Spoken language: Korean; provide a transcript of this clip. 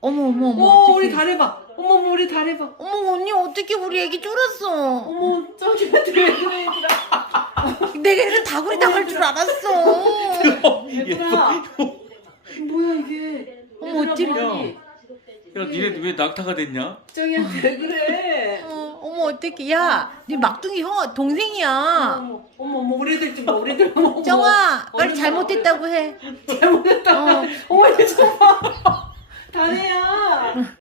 어머 어머 어머. 오, 우리 어떡해. 다래봐. 어머, 어머, 우리 다래봐. 어머 언니 어떻게 우리 애기 쫄았어? 어머, 저기한테 왜 그래, 얘들아. 내가 애는 다구리 당할 줄 알았어. 얘들아. 뭐야, 이게. 어머, 얘들아, 어찌- 머리. 야, 니네 왜 낙타가 됐냐? 저기한테 왜 그래. 어머 어떡해. 야, 네 막둥이 형 동생이야. 어머, 어머, 어머, 우리들 좀 봐, 우리들. 어머, 정아, 어머. 빨리 잘못했다고 해. 잘못했다. 어. 어머, 얘 좀 봐. 다래야.